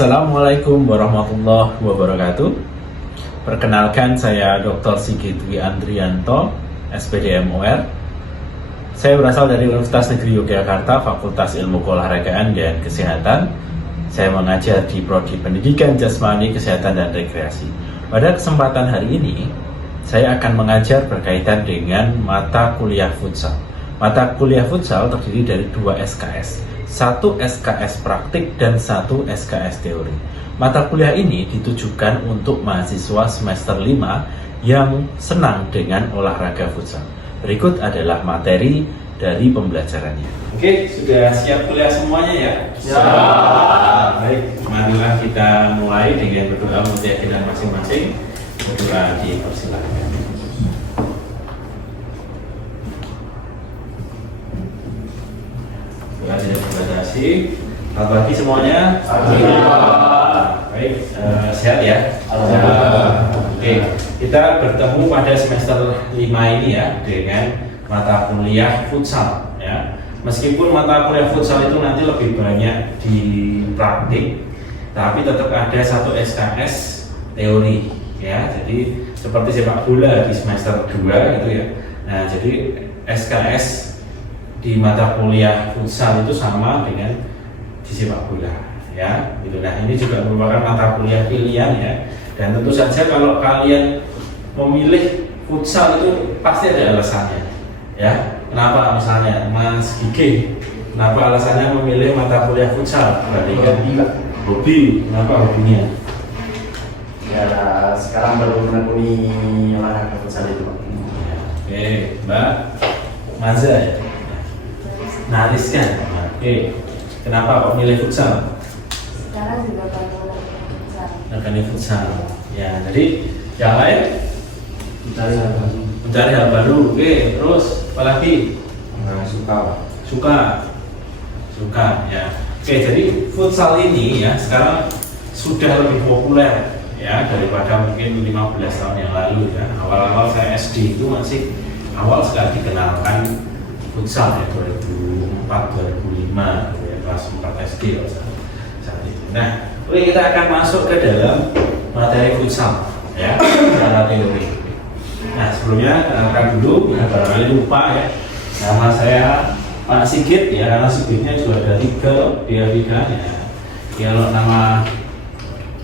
Assalamualaikum warahmatullahi wabarakatuh. Perkenalkan, saya Dr. Sigit Dwi Andrianto, SPD MOR. Saya berasal dari Universitas Negeri Yogyakarta, Fakultas Ilmu Keolahragaan dan Kesehatan. Saya mengajar di Prodi Pendidikan Jasmani, Kesehatan dan Rekreasi. Pada kesempatan hari ini, saya akan mengajar berkaitan dengan mata kuliah futsal. Mata kuliah futsal terdiri dari 2 SKS, 1 SKS praktik dan 1 SKS teori. Mata kuliah ini ditujukan untuk mahasiswa semester 5 yang senang dengan olahraga futsal. Berikut adalah materi dari pembelajarannya. Oke, sudah siap kuliah semuanya ya? Siap. Baik, marilah kita mulai dengan berdoa multiakinan masing-masing. Berdoa dipersilakan. Terima kasih. Selamat pagi semuanya. Baik, sehat ya. Oke, kita bertemu pada semester 5 ini ya dengan mata kuliah futsal ya. Meskipun mata kuliah futsal itu nanti lebih banyak di praktik, tapi tetap ada 1 SKS teori ya. Jadi seperti sepak bola di semester 2 gitu ya. Nah, jadi SKS di mata kuliah futsal itu sama dengan di sepak bola ya gitu. Nah, ini juga merupakan mata kuliah pilihan ya, dan tentu saja kalau kalian memilih futsal itu pasti ada alasannya ya. Kenapa misalnya Mas Gigi, kenapa alasannya memilih mata kuliah futsal dibandingkan hobi? Kenapa hobinya? Ya, sekarang baru menekuni olahraga futsal itu. Oke, Mbak Maza ya. Naris kan? Oke. Kenapa kok milih futsal? Sekarang juga baru futsal. Nakani futsal. Ya, jadi yang lain Mencari hal baru. mencari hal baru. Oke, terus apa lagi? Suka ya. Oke, jadi futsal ini ya sekarang sudah lebih populer ya daripada mungkin 15 tahun yang lalu ya. Awal-awal saya SD itu masih awal sekali dikenalkan futsal ya, 2004-2005 ya, kelas 4 SD saat itu. Nah, kita akan masuk ke dalam materi futsal ya, secara teori. Nah, sebelumnya kenalkan dulu, ya, barangkali lupa ya, nama saya Pak Sigit ya, karena Sigitnya juga ada 3, dia 3 ya. Kalau nama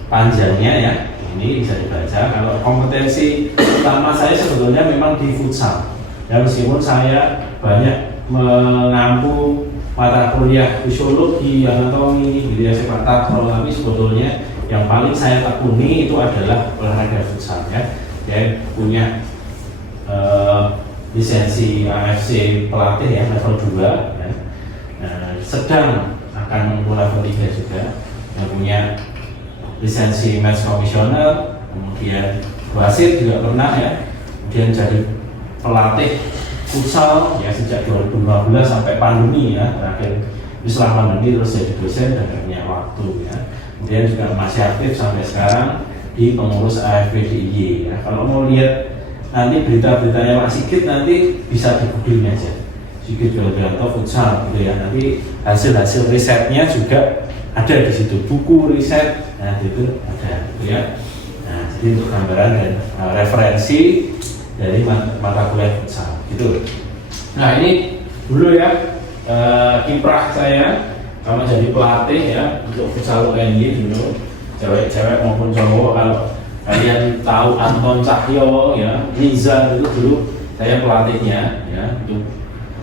panjangnya ya, ini bisa dibaca. Kalau kompetensi utama saya sebetulnya memang di futsal ya, meskipun saya banyak mengampu mata kuliah fisiologi, anatomi, budaya sepak takraw, tapi sebetulnya yang paling saya tekuni itu adalah olahraga futsal ya. Saya punya lisensi AFC pelatih ya, level 2 ya. Sedang akan menempuh level 3 juga, yang punya lisensi match komisioner, kemudian wasit juga pernah ya, kemudian jadi pelatih futsal ya sejak 2015 sampai pandemi ya, terakhir setelah pandemi terus jadi dosen dan punya waktu ya. Kemudian juga masih aktif sampai sekarang di pengurus AFPDIY ya. Kalau mau lihat nanti berita-beritanya Pak Sigit, nanti bisa di googling aja Sigit Andrianto futsal gitu ya. Nanti hasil-hasil risetnya juga ada di situ, buku riset, nah itu ada gitu ya. Nah, jadi untuk gambaran dan referensi dari mata kuliah futsal gitu. Nah, ini dulu ya kiprah saya sama jadi pelatih ya untuk futsal UNY dulu, cewek-cewek maupun cowok. Kalau kalian tahu Anton Cahyo ya, Nizar itu dulu saya pelatihnya ya. Itu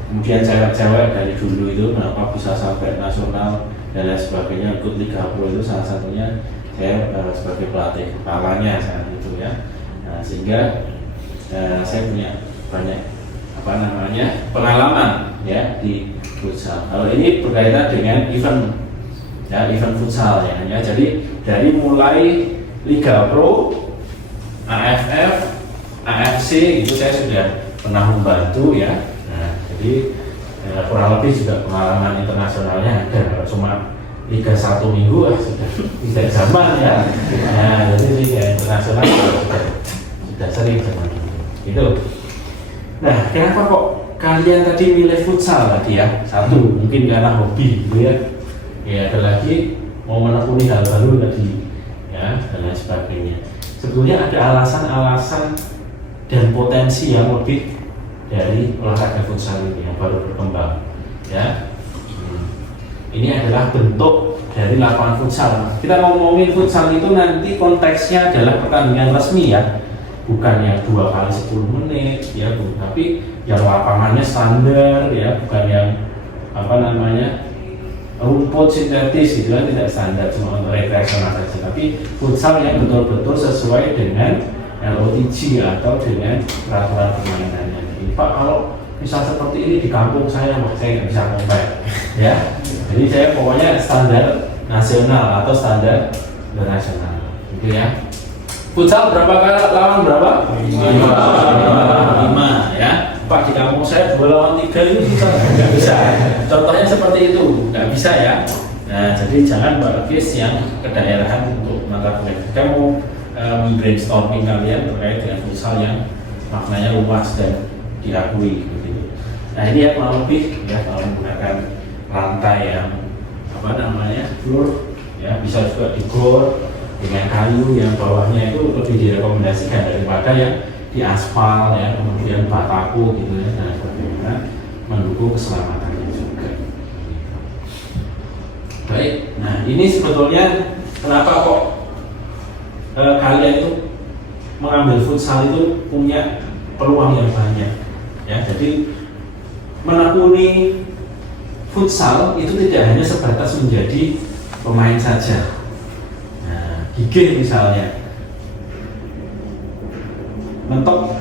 kemudian cewek-cewek dari dulu itu kenapa bisa sampai nasional dan lain sebagainya, ikut Liga Pro itu salah satunya saya sebagai pelatih kepalanya saat itu ya. Nah, sehingga saya punya banyak pengalaman ya di futsal. Kalau ini berkaitan dengan event ya, event futsal ya. Jadi dari mulai Liga Pro, AFF, AFC itu saya sudah pernah membantu ya. Nah, jadi kurang lebih juga pengalaman internasionalnya ada. Kalau cuma Liga 1 minggu sudah tidak zaman ya. Nah, jadi Liga internasional sudah sering zaman itu. Nah, kenapa kok kalian tadi milih futsal tadi ya? Satu, mungkin karena hobi gitu ya. Ya, ada lagi mau menekuni hal baru tadi, ya, dan lain sebagainya. Sebetulnya ada alasan-alasan dan potensi yang lebih dari olahraga futsal ini yang baru berkembang, ya. Ini adalah bentuk dari lapangan futsal. Kita ngomongin futsal itu nanti konteksnya adalah pertandingan resmi, ya, bukan yang 2 kali 10 menit, ya, Bu. Tapi yang lapangannya standar, ya, bukan yang rumput sintetis gitu kan, tidak standar, cuma untuk rekreasional saja. Tapi futsal yang betul-betul sesuai dengan LOTG atau dengan peraturan permainannya. Jadi, Pak, kalau misal seperti ini di kampung saya nggak bisa compare, ya. Jadi saya pokoknya standar nasional atau standar internasional, gitu ya. Futsal berapa kali lawan berapa? 5, ya. Pak, di kampung saya 2 lawan 3 itu nggak bisa. Contohnya seperti itu, nggak bisa, ya. Nah, jadi jangan berkis yang kedaerahan untuk mata kuliah. Kita mau brainstorming kalian terkait dengan futsal yang maknanya luas dan diakui, gitu. Nah, ini ya kurang lebih, ya, kalau menggunakan lantai yang floor, ya, bisa juga digor dengan kayu yang bawahnya itu lebih direkomendasikan daripada yang di aspal, ya, kemudian bataku gitu, ya, dan sebagainya, mendukung keselamatannya juga. Baik, nah ini sebetulnya kenapa kok kalian itu mengambil futsal itu punya peluang yang banyak, ya. Jadi menekuni futsal itu tidak hanya sebatas menjadi pemain saja. Nah, gigih misalnya mentok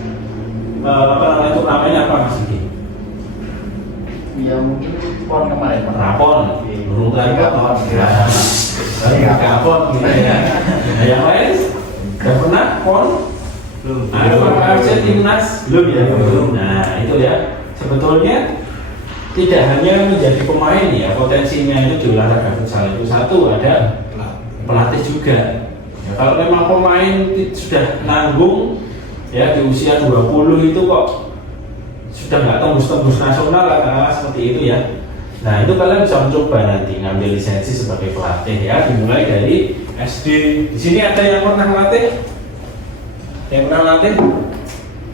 namanya apa, Mas Gigi? Ya mungkin pon kemarin. Rapon, burung tadi kapon, kapon gitu, ya. Nah, yang lain udah pernah pon? Belum. Ada timnas? Belum, ya. Belum. Nah, itu, ya. Sebetulnya tidak hanya menjadi pemain, ya, potensinya itu di olahraga futsal itu satu ada pelatih juga. Ya, kalau memang pemain sudah nanggung, ya, di usia 20 itu kok sudah nggak tembus-tembus nasional katakanlah seperti itu, ya. Nah, itu kalian bisa mencoba nanti ngambil lisensi sebagai pelatih, ya, dimulai dari SD. Di sini ada yang pernah melatih? Yang pernah melatih?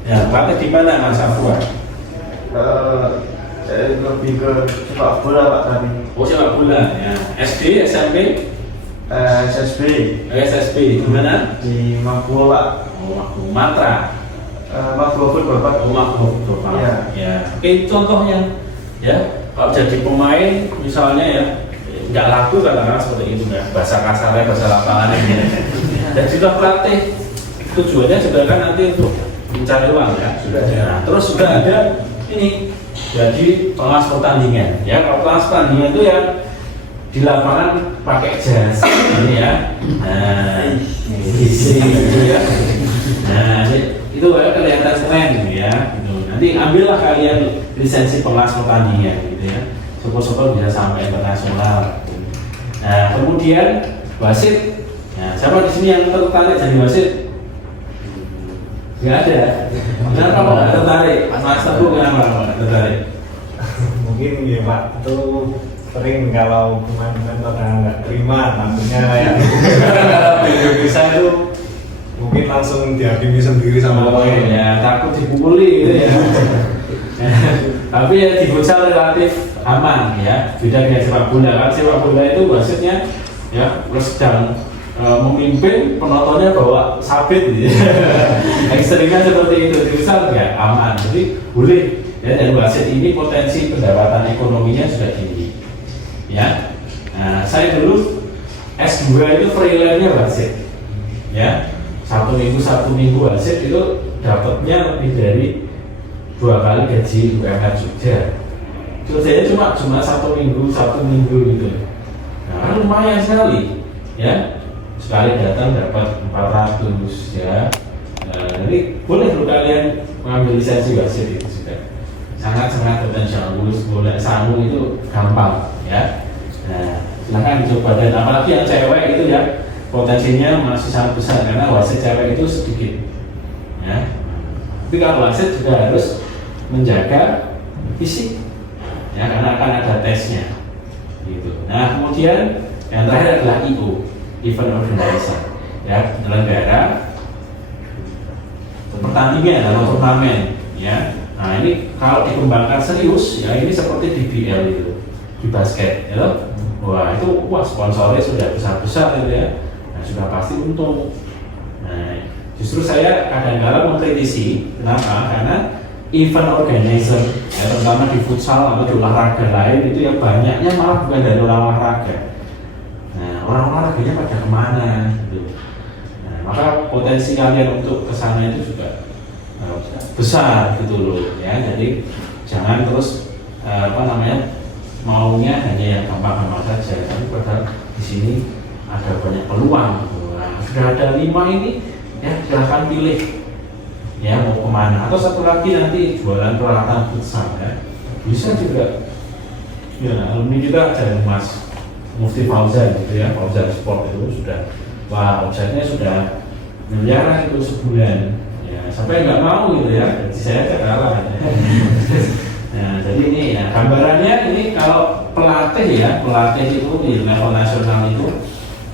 Ya, pelatih di mana, Mas Afwan? Lebih ke sepak bola, Pak, tadi. Oh, sepak bola, ya. SD, SMP? SSB. SSB di mana? Di Makbo, Pak. Oh, Makbo Matra. Makbo Football, Pak. Oh, Makbo Football. Ya. Ya. Oke, contohnya, ya, kalau jadi pemain misalnya, ya, nggak laku katakanlah seperti itu, ya, bahasa kasarnya, bahasa lapangan ini. Dan juga pelatih tujuannya juga kan nanti untuk mencari uang, ya. Sudah. Nah, terus juga ada ini jadi pengawas pertandingan, ya. Kalau pengawas pertandingan itu ya di lapangan pakai jas ini, ya. Nah, gitu, ya. Nah, itu kelihatan keren gitu, ya. Gitu. Nanti ambillah kalian lisensi pengawas pertandingan gitu, ya. Syukur-syukur bisa sampai internasional. Gitu. Nah, kemudian wasit. Nah, siapa di sini yang tertarik jadi wasit? Nggak ada. Kenapa kok nggak tertarik? Mas Teguh kenapa nggak tertarik? Mungkin ya, Pak, itu sering kalau pemain-pemain pada nggak terima, maksudnya kayak di Indonesia itu mungkin langsung dihakimi sendiri sama pemain. Ya, takut dipukuli gitu, ya. Tapi ya di futsal relatif aman, ya. Beda dengan sepak bola. Kan sepak bola itu wasitnya, ya, sedang memimpin, penontonnya bawa sabit gitu. Ekstrimnya seperti itu. Di futsal ya aman, jadi boleh, ya. Dan wasit ini potensi pendapatan ekonominya sudah tinggi, ya. Nah, saya dulu S2 itu freelance-nya wasit, ya. Satu minggu wasit itu dapatnya lebih dari 2 kali gaji UMR Jogja. Kerjanya cuma satu minggu gitu. Nah, kan lumayan sekali, ya. Sekali datang dapat 400, ya. Nah, jadi boleh lo kalian mengambil lisensi wasit itu sudah sangat potensial. Lulus bola sanggung itu gampang, ya. Nah, silahkan dicoba, dan apalagi yang cewek itu, ya, potensinya masih sangat besar karena wasit cewek itu sedikit, ya. Tapi kalau wasit juga harus menjaga fisik, ya, karena akan ada tesnya, gitu. Nah, kemudian Yang terakhir adalah IO, event organizer, ya, penyelenggara pertandingan atau turnamen, ya. Nah ini kalau dikembangkan serius, ya ini seperti DBL itu di basket, ya. Wah itu sponsornya sudah besar-besar gitu ya, nah, sudah pasti untung. Nah justru saya kadang-kadang mengkritisi, kenapa? Karena event organizer, ya, terutama di futsal atau di olahraga lain itu yang banyaknya malah bukan dari orang olahraga. Nah orang olahraganya pada kemana? Gitu. Nah, maka potensi kalian untuk kesana itu juga besar gitu loh, ya. Jadi jangan terus maunya hanya yang gampang-gampang saja, tapi padahal di sini ada banyak peluang. Gitu. Nah, sudah ada 5 ini, ya silahkan pilih, ya mau kemana. Atau satu lagi nanti jualan peralatan futsal, ya bisa juga. Ya alumni kita ada Mas Mufti Fauzan gitu ya, Fauzan Sport itu sudah, wah omsetnya sudah miliaran itu sebulan. Ya sampai nggak mau gitu ya, jadi saya nggak kalah. Nah, jadi ini ya gambarannya ini kalau pelatih itu di level nasional itu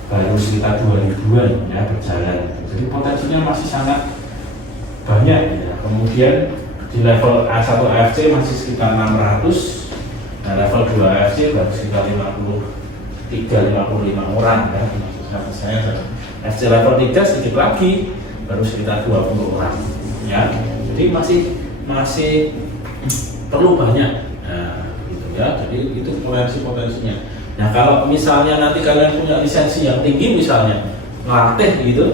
baru sekitar 2000-an ya berjalan. Jadi potensinya masih sangat banyak ya. Kemudian di level A1 AFC masih sekitar 600, nah level 2 AFC baru sekitar 53-55 orang ya. Maksud saya FC level 3 sedikit lagi baru sekitar 20 orang ya. Jadi masih perlu banyak, nah, gitu ya. Jadi itu potensinya. Nah kalau misalnya nanti kalian punya lisensi yang tinggi misalnya ngelatih gitu,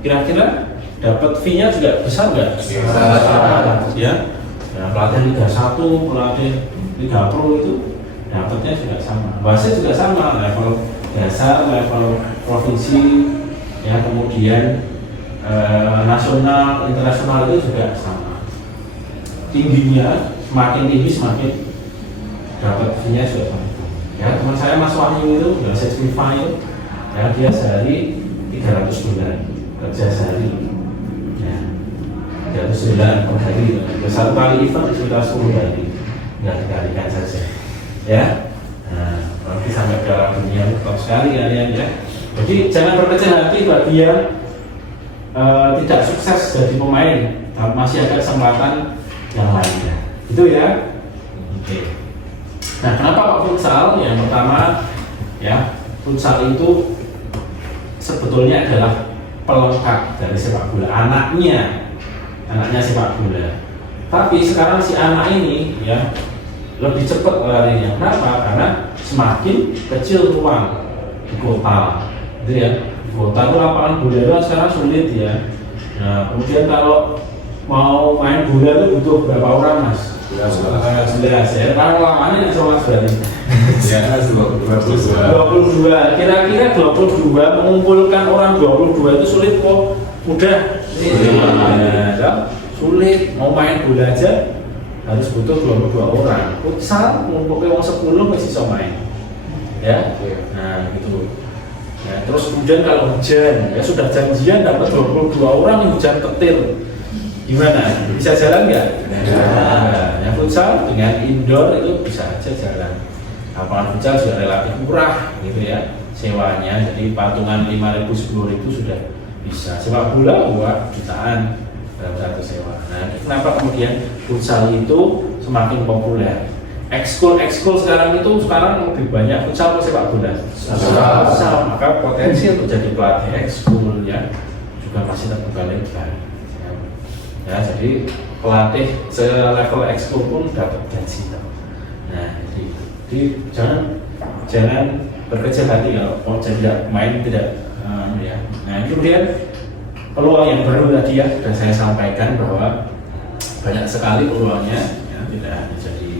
kira-kira dapat fee-nya juga besar nggak? Besar. Ya. Nah, pelatih Liga 1, pelatih Liga Pro itu dapatnya juga sama. Wasit juga sama, level dasar, level provinsi, ya kemudian nasional, internasional itu juga sama. Tingginya semakin tinggi semakin dapat fee-nya juga sama. Ya teman saya Mas Wahyu itu wasit FIFA itu, ya dia sehari $300 kerja sehari. Ya, 309 per hari. Satu kali event sekitar 10 hari. Nggak dikalikan saja. Ya, nah, nanti sampai ke dunia top sekali kalian ya. Jadi jangan berkecil hati bagi yang tidak sukses jadi pemain, masih ada kesempatan yang lainnya. Itu ya. Oke. Nah, kenapa Pak futsal? Yang pertama, ya, futsal itu sebetulnya adalah pelengkap dari sepak bola. Anaknya sepak bola. Tapi sekarang si anak ini, ya, lebih cepat larinya. Kenapa? Karena semakin kecil ruang di kota, gitu ya. Di kota itu lapangan bola sekarang sulit ya. Nah, kemudian kalau mau main bola itu butuh berapa orang, Mas? 11 ya. Kalau lapangannya yang sama berarti. Ya, 22. Kira-kira 22 mengumpulkan orang 22 itu sulit kok? Mudah. Sulit. Mau main bola aja harus butuh 22 orang. Futsal ngumpulin orang 10 masih bisa main. Ya. Nah, gitu. Ya, terus kemudian kalau hujan, ya sudah janjian dapat 22 orang hujan petir. Gimana? Bisa jalan nggak? Nah, yang futsal dengan indoor itu bisa aja jalan. Lapangan futsal sudah relatif murah gitu ya sewanya, jadi patungan 5.000 10.000 sudah bisa. Sepak bola 2 jutaan dalam satu sewa. Nah, kenapa kemudian futsal itu semakin populer? Ekskul sekarang lebih banyak futsal atau sepak bola? Futsal. Maka potensi untuk jadi pelatih ekskul ya juga masih terbuka lebar. Ya, jadi pelatih selevel ekskul pun dapat gaji. Nah, jadi jangan berkecil hati kalau tidak main tidak ya. Nah, kemudian peluang yang baru tadi ya sudah saya sampaikan bahwa banyak sekali peluangnya ya, tidak hanya jadi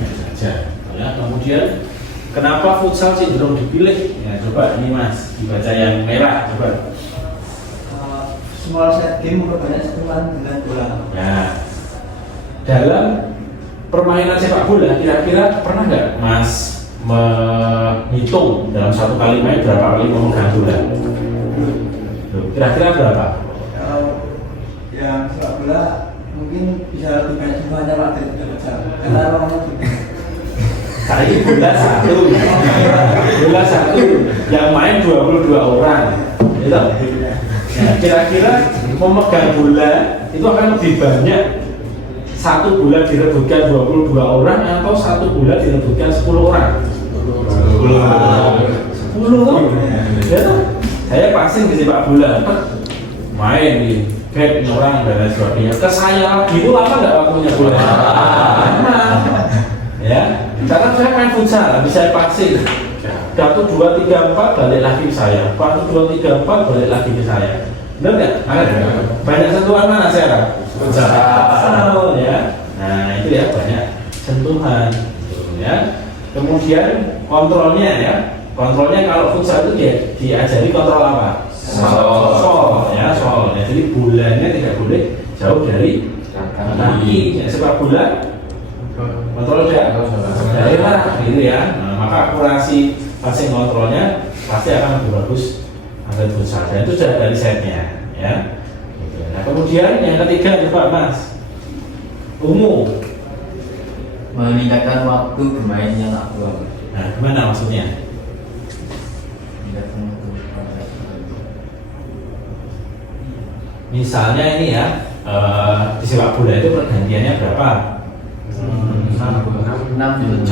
main saja. Ya, kemudian kenapa futsal cenderung dipilih? Ya, coba ini Mas dibaca yang merah coba. Small set game memperbanyak sentuhan dengan bola. Ya, dalam permainan sepak bola kira-kira pernah nggak Mas menghitung dalam satu kali main berapa kali memegang bola? Kira-kira berapa? Kalau yang sepak bola mungkin bisa lebih banyak sentuhannya Pak dari 3 jam. Karena orangnya Hari ini bola satu, bola satu, yang main 22 orang, gitu. Nah, kira-kira memegang bola itu akan lebih banyak satu bola direbutkan 22 orang atau satu bola direbutkan 10 orang? 10 tuh, ya tuh. Saya passing di sepak bola, main di back orang dan lain sebagainya. Ke saya gitu lama nggak waktunya bola? Lama, ya. Karena saya main futsal, habis saya passing. Kartu 2, 3, 4 balik lagi ke saya. Kartu 2, 3, 4 balik lagi ke saya. Benar nggak? Banyak sentuhan mana saya? Futsal, ya. Nah itu ya banyak sentuhan, gitu, ya. Kemudian kontrolnya ya. Kontrolnya kalau futsal itu dia diajari kontrol apa? Sol, ya sol. Ya, jadi bolanya tidak boleh jauh dari kaki. Ya, sepak bola kontrol daerah, gitu ya. Nah, maka akurasi passing kontrolnya pasti akan lebih bagus atlet futsal. Dan itu sudah dari setnya, ya. Gitu. Nah, kemudian yang ketiga coba Mas, umum Meningkatkan waktu bermain yang aktual. Nah, gimana maksudnya? Meningkatkan waktu bermain. Misalnya ini ya, di sepak bola itu pergantiannya berapa? 6.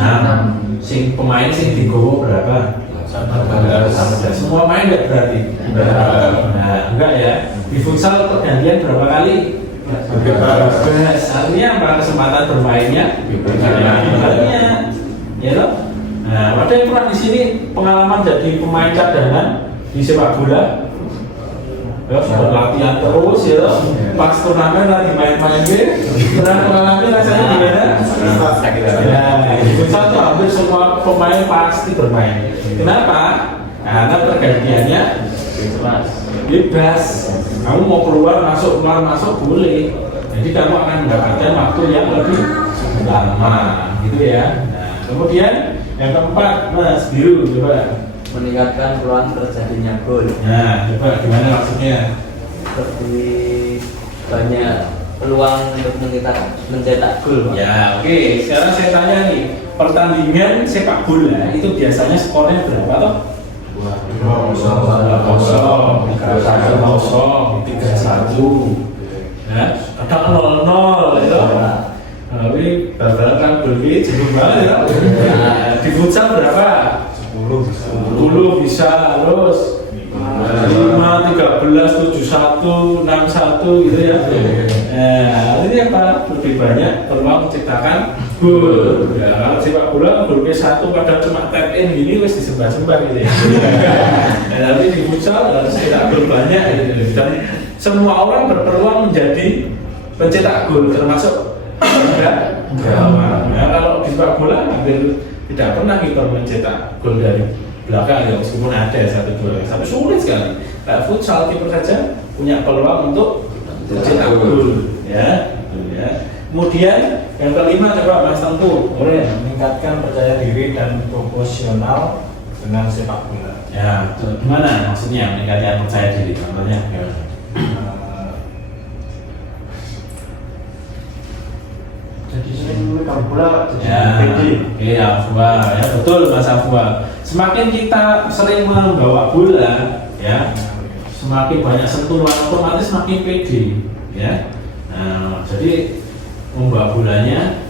Sing pemain sing digowo berapa? 18. Semua main nggak berarti? Nah, enggak ya. Di futsal pergantian berapa kali? Bebas. Artinya apa? Kesempatan bermainnya banyak, ya toh? Nah, ada yang pernah di sini pengalaman jadi pemain cadangan di sepak bola? Ya, sudah latihan terus ya toh? Pas turnamen lagi main-main pernah mengalami rasanya gimana? Ya, di futsal tuh hampir semua pemain pasti bermain. Kenapa? Karena pergantiannya bebas. Kamu mau keluar masuk boleh. Jadi kamu akan mendapatkan waktu yang lebih lama, gitu ya. Nah, kemudian yang keempat, Mas Biru, coba. Meningkatkan peluang terjadinya gol. Nah, coba gimana maksudnya? Lebih banyak peluang untuk mencetak gol. Ya, oke. Sekarang saya tanya nih, pertandingan sepak bola itu biasanya skornya berapa toh? 2-0, 3-1, 3-1, ya, kadang 0-0 itu. Tapi bal-balan kan boleh jenuh banget ya. Di futsal berapa? 10 bisa, terus 5, 13, 71, 61 gitu ya. Nah, ini apa? Lebih banyak peluang menciptakan gol. Ya, kalau sepak bola gol ke-1 kadang cuma tap in gini wis disembah-sembah gitu ya. Nah, tapi di futsal harus cetak gol banyak gitu. Dan semua orang berpeluang menjadi pencetak gol termasuk enggak. Nah, kalau di sepak bola hampir tidak pernah kita mencetak gol dari belakang ya, meskipun ada 1-2 tapi sulit sekali. Kayak futsal kiper saja punya peluang untuk mencetak gol, ya. Kemudian yang kelima coba Mas Tengku, boleh Meningkatkan percaya diri dan proporsional dengan sepak bola. ya. Gimana maksudnya meningkatkan percaya diri? Contohnya gimana? Jadi sering memegang bola jadi Ya, pede. oke Afwa, ya betul Mas Afwa. Semakin kita sering membawa bola, ya, semakin banyak sentuhan otomatis semakin pede, ya. Nah, jadi membawa bolanya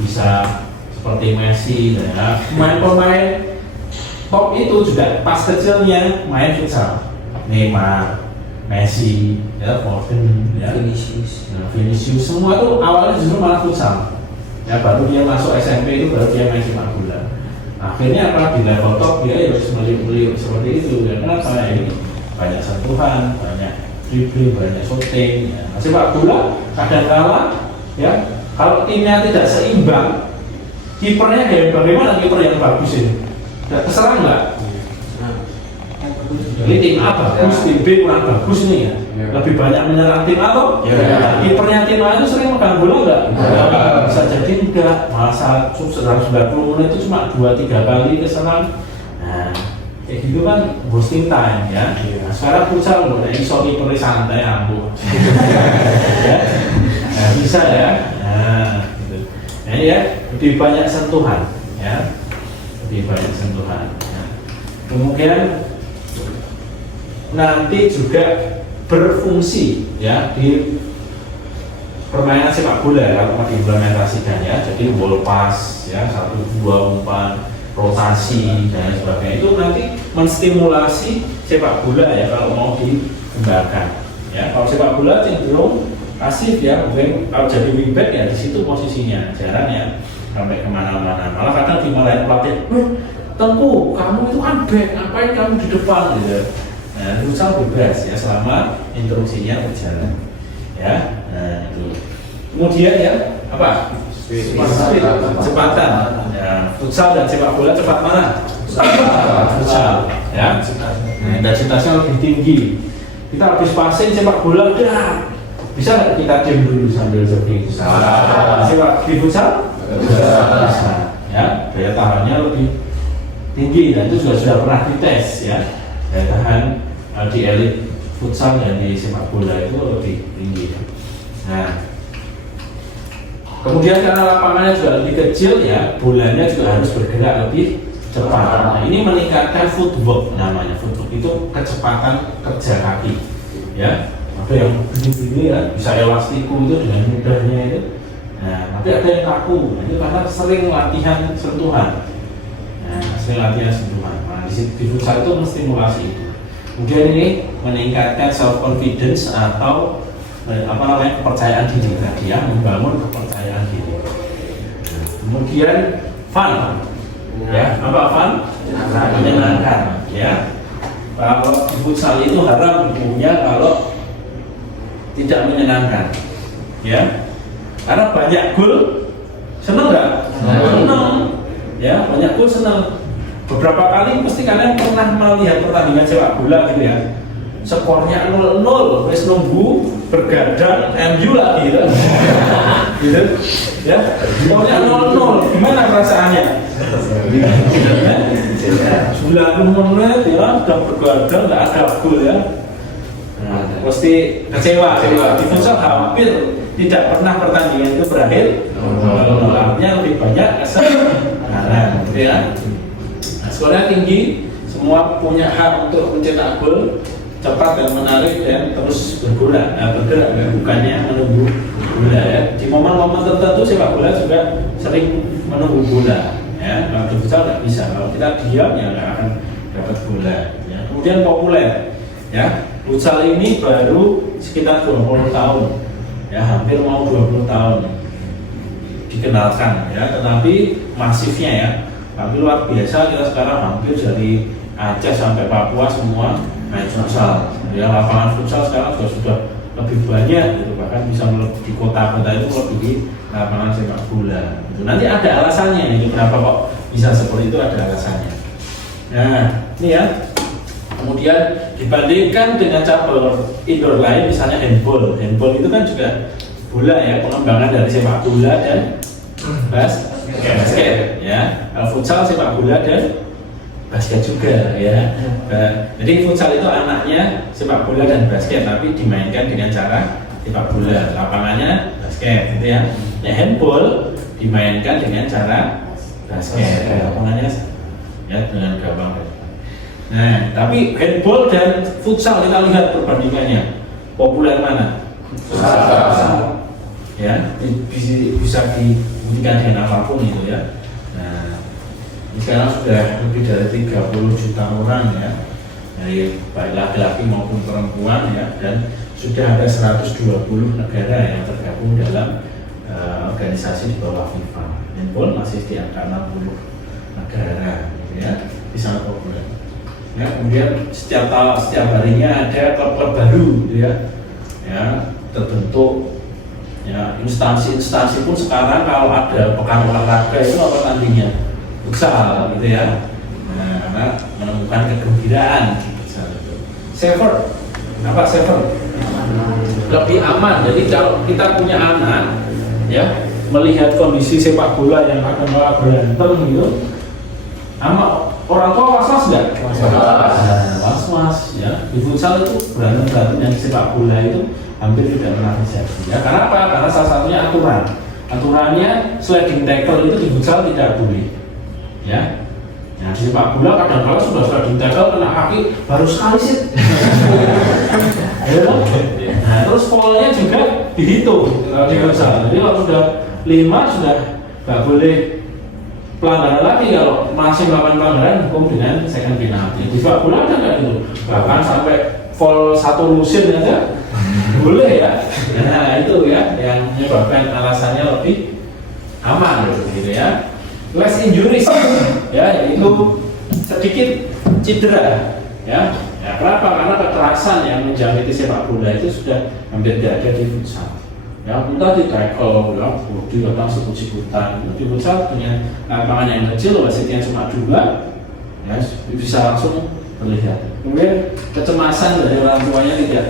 bisa seperti Messi, ya. Pemain-pemain top itu juga pas kecilnya main futsal. Neymar, Messi, ya, Foden, ya. Vinicius semua itu awalnya justru malah futsal. Ya baru dia masuk SMP itu baru dia main sepak bola. Akhirnya apa di level top dia harus meliuk-meliuk seperti itu. Ya kenapa? Ya, ini banyak sentuhan, banyak dribbling, banyak shooting. Ya. Sepak bola kadang-kala ya kalau timnya tidak seimbang, kipernya kayak bagaimana kiper yang bagus ini? Tidak keserang nggak? Jadi tim A bagus, tim B kurang bagus ini ya. Lebih banyak menyerang tim A atau kipernya tim A itu sering megang bola nggak? Bisa jadi enggak, malah 190 menit itu cuma 2-3 kali keserang. Nah, kayak gitu kan wasting time ya. Nah, sekarang futsal udah iso kipernya santai ampuh. Ya. Nah, bisa ya. Nah, gitu. Nah, ya lebih banyak sentuhan ya. lebih banyak sentuhan. Ya. Kemudian nanti juga berfungsi ya di permainan sepak bola kalau mau diimplementasikan ya, jadi ball pass ya, 1-2 umpan, rotasi dan sebagainya, itu nanti menstimulasi sepak bola ya kalau mau dikembangkan ya. Kalau sepak bola cenderung pasif ya, mungkin kalau jadi wingback ya di situ posisinya, jarang ya sampai kemana-mana, malah kadang dimarahin pelatih, Tengku, kamu itu kan back, ngapain kamu di depan gitu. Nah, futsal bebas ya selama instruksinya berjalan ya. Nah, itu. Kemudian ya apa? Speed, kecepatan. Ya, futsal dan sepak bola cepat mana? Futsal. Ya. Nah, intensitasnya lebih tinggi. Kita habis passing sepak bola udah bisa nggak kita diam dulu sambil jogging? Sepak di futsal? Bisa. Ya, daya tahannya lebih tinggi dan itu sudah pernah dites ya. Daya tahan di elit futsal dan di sepak bola itu lebih tinggi. Nah, kemudian karena lapangannya juga lebih kecil ya, bolanya juga harus bergerak lebih cepat. Nah, ini meningkatkan footwork namanya. Footwork itu kecepatan kerja kaki. Ya, ada yang begini ya, bisa elastiku itu dengan mudahnya itu. Nah, tapi ada yang kaku. Nah, itu karena sering latihan sentuhan. Nah, sering latihan sentuhan. Nah, di futsal itu menstimulasi itu. Kemudian ini meningkatkan self confidence atau apa namanya kepercayaan diri tadi ya, membangun kepercayaan diri. Kemudian fun, ya apa fun? Menyenangkan, ya. Kalau di futsal itu haram hukumnya kalau tidak menyenangkan, ya. Karena banyak gol, seneng nggak? Seneng, ya banyak gol seneng. Beberapa kali pasti kalian pernah melihat pertandingan sepak bola gitu ya, skornya 0-0, wes nunggu bergadang MU lagi gitu, gitu ya, skornya 0-0, gimana perasaannya? 90 menit ya, udah bergadang nggak ada gol ya, nah, pasti kecewa. Di futsal hampir tidak pernah pertandingan itu berakhir 0-0, artinya lebih banyak kesenangan, gitu ya. Skornya tinggi, semua punya hak untuk mencetak gol cepat dan menarik dan terus bergerak, ya, bukannya menunggu bola ya. Di momen-momen tertentu sepak bola juga sering menunggu bola ya. Kalau di futsal nggak bisa, kalau kita diam ya nggak akan dapat bola ya. Kemudian populer ya, futsal ini baru sekitar 20 tahun ya, hampir mau 20 tahun dikenalkan ya, tetapi masifnya ya, tapi luar biasa. Kita sekarang hampir dari Aceh sampai Papua semua main futsal ya. Lapangan futsal sekarang sudah lebih banyak gitu, bahkan bisa di kota-kota itu lebih lapangan sepak bola gitu. Nanti ada alasannya ini kenapa kok bisa seperti itu, ada alasannya. Nah ini ya, kemudian dibandingkan dengan cabang indoor lain misalnya handball itu kan juga bola ya, pengembangan dari sepak bola dan basket ya. Futsal sepak bola dan basket juga ya. Jadi futsal itu anaknya sepak bola dan basket, tapi dimainkan dengan cara sepak bola, lapangannya basket gitu ya. Nah, handball dimainkan dengan cara basket, lapangannya ya dengan gawang. Nah, tapi handball dan futsal kita lihat perbandingannya, populer mana? Futsal. Ya, bisa dibuktikan dengan apapun itu ya. Nah, sekarang sudah lebih dari 30 juta orang ya, dari baik laki-laki maupun perempuan ya, dan sudah ada 120 negara yang tergabung dalam organisasi di bawah FIFA. Handball masih di angka 60 negara gitu ya, di sangat populer. Ya, kemudian setiap harinya ada klub-klub baru gitu ya, terbentuk. Ya, instansi pun sekarang kalau ada pekan olahraga itu apa tandingnya? Futsal gitu ya. Nah, karena menemukan kegembiraan di futsal itu. Safer, apa safer? Lebih aman. Jadi kalau kita punya anak, ya melihat kondisi sepak bola yang akan malah berantem gitu, sama orang tua was-was nggak? Was-was ya. Di futsal itu berantem yang sepak bola itu hampir tidak pernah terjadi ya. Karena apa? Karena salah satunya aturannya sliding tackle itu di futsal tidak boleh ya. Nah, di sepak bola kadang-kadang sudah ditackle kena kaki baru sekali sih. Ya, nah, terus foulnya juga dihitung kalau di futsal. Jadi kalau sudah 5 sudah nggak boleh pelanggaran lagi. Kalau masih melakukan pelanggaran hukum dengan second penalty. Di sepak bola ada nggak gitu? Bahkan sampai foul 1 musim aja boleh ya. Nah itu ya yang menyebabkan alasannya lebih aman gitu ya. Less injuries ya, yaitu sedikit cedera ya. Ya kenapa? Karena kekerasan yang menjangkiti sepak bola itu sudah hampir tidak ada di futsal. Ya kita di tackle, ya, di datang sikut-sikutan. Di futsal punya lapangan yang kecil, wasitnya cuma 2, ya bisa langsung terlihat. Kemudian kecemasan dari orang tuanya tidak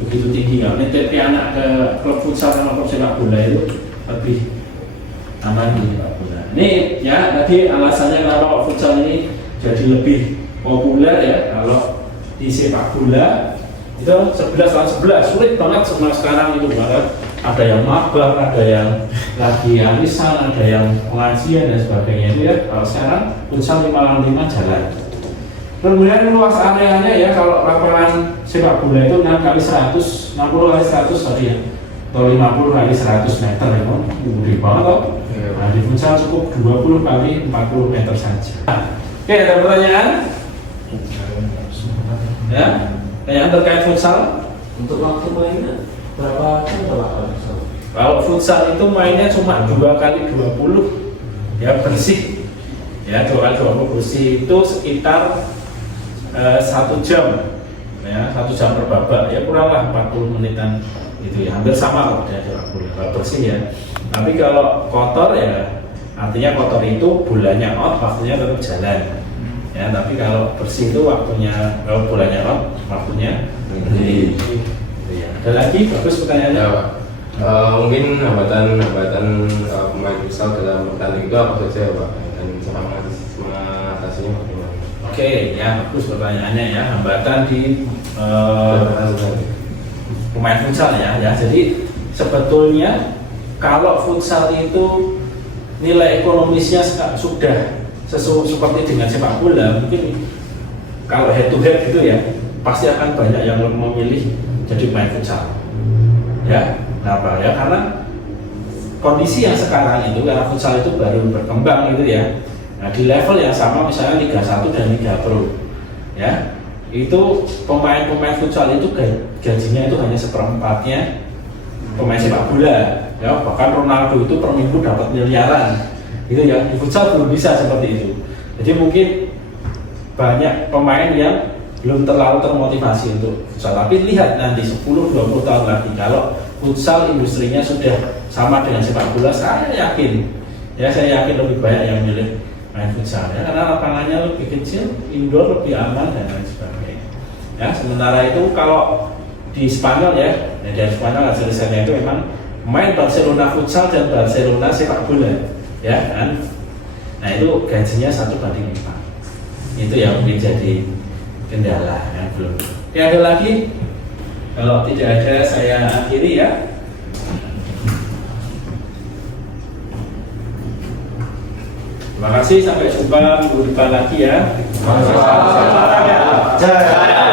begitu tinggi. Kalau nitip anak ke klub futsal sama klub sepak bola itu lebih aman di sepak bola. Ini ya tadi alasannya kenapa futsal ini jadi lebih populer ya. Kalau di sepak bola itu 11 lawan 11 sulit banget semua sekarang itu, banget. Ada yang mabar, ada yang lagi arisan, ada yang pengajian dan sebagainya itu ya. Kalau sekarang futsal 5 lawan 5 jalan. Kemudian luas areanya ya, kalau lapangan sepak bola itu 6 kali 100, 60 kali 100 tadi ya, atau 50 kali 100 meter itu gede banget kok. Nah, di futsal cukup 20 kali 40 meter saja. Oke, ada pertanyaan? Ya, yang terkait futsal? Untuk waktu mainnya berapa jam Pak? Kalau futsal itu mainnya cuma 2 kali 20 ya bersih. Ya, 2 kali 20 bersih itu sekitar 1 jam. Ya, 1 jam per babak ya, kuranglah 40 menitan itu ya, hampir sama kalau dia bersih ya. Tapi kalau kotor ya, artinya kotor itu bolanya out, waktunya tetap jalan. Ya, tapi kalau bersih itu waktunya, kalau bolanya out, waktunya berdiri. Ya. Ada lagi bagus pertanyaannya. Ya, Pak. Mungkin hambatan pemain futsal dalam pertandingan itu apa saja ya, Pak? Dan cara mengatasinya bagaimana? Oke, ya bagus pertanyaannya ya. Hambatan di pemain futsal ya. Jadi sebetulnya kalau futsal itu nilai ekonomisnya sudah seperti dengan sepak bola, mungkin kalau head to head gitu ya, pasti akan banyak yang memilih jadi pemain futsal. Ya, kenapa? Ya karena kondisi yang sekarang itu, karena futsal itu baru berkembang gitu ya. Nah, di level yang sama misalnya Liga 1 dan Liga Pro. Ya, itu pemain-pemain futsal itu gajinya itu hanya seperempatnya pemain sepak bola. Ya, bahkan Ronaldo itu per minggu dapat miliaran. Gitu ya, di futsal belum bisa seperti itu. Jadi mungkin banyak pemain yang belum terlalu termotivasi untuk futsal. Tapi lihat nanti 10-20 tahun lagi kalau futsal industrinya sudah sama dengan sepak bola, saya yakin lebih banyak yang milih main futsal ya, karena lapangannya lebih kecil, indoor lebih aman dan lain sebagainya. Ya, sementara itu kalau di Spanyol ya dari Spanyol hasil risetnya itu memang main Barcelona futsal dan Barcelona sepak bola, ya kan? Nah itu gajinya 1:4. Itu yang mungkin jadi kendala yang belum. Ya, ada lagi? Kalau tidak ada saya akhiri ya. Terima kasih, sampai jumpa minggu depan lagi ya. Jaya.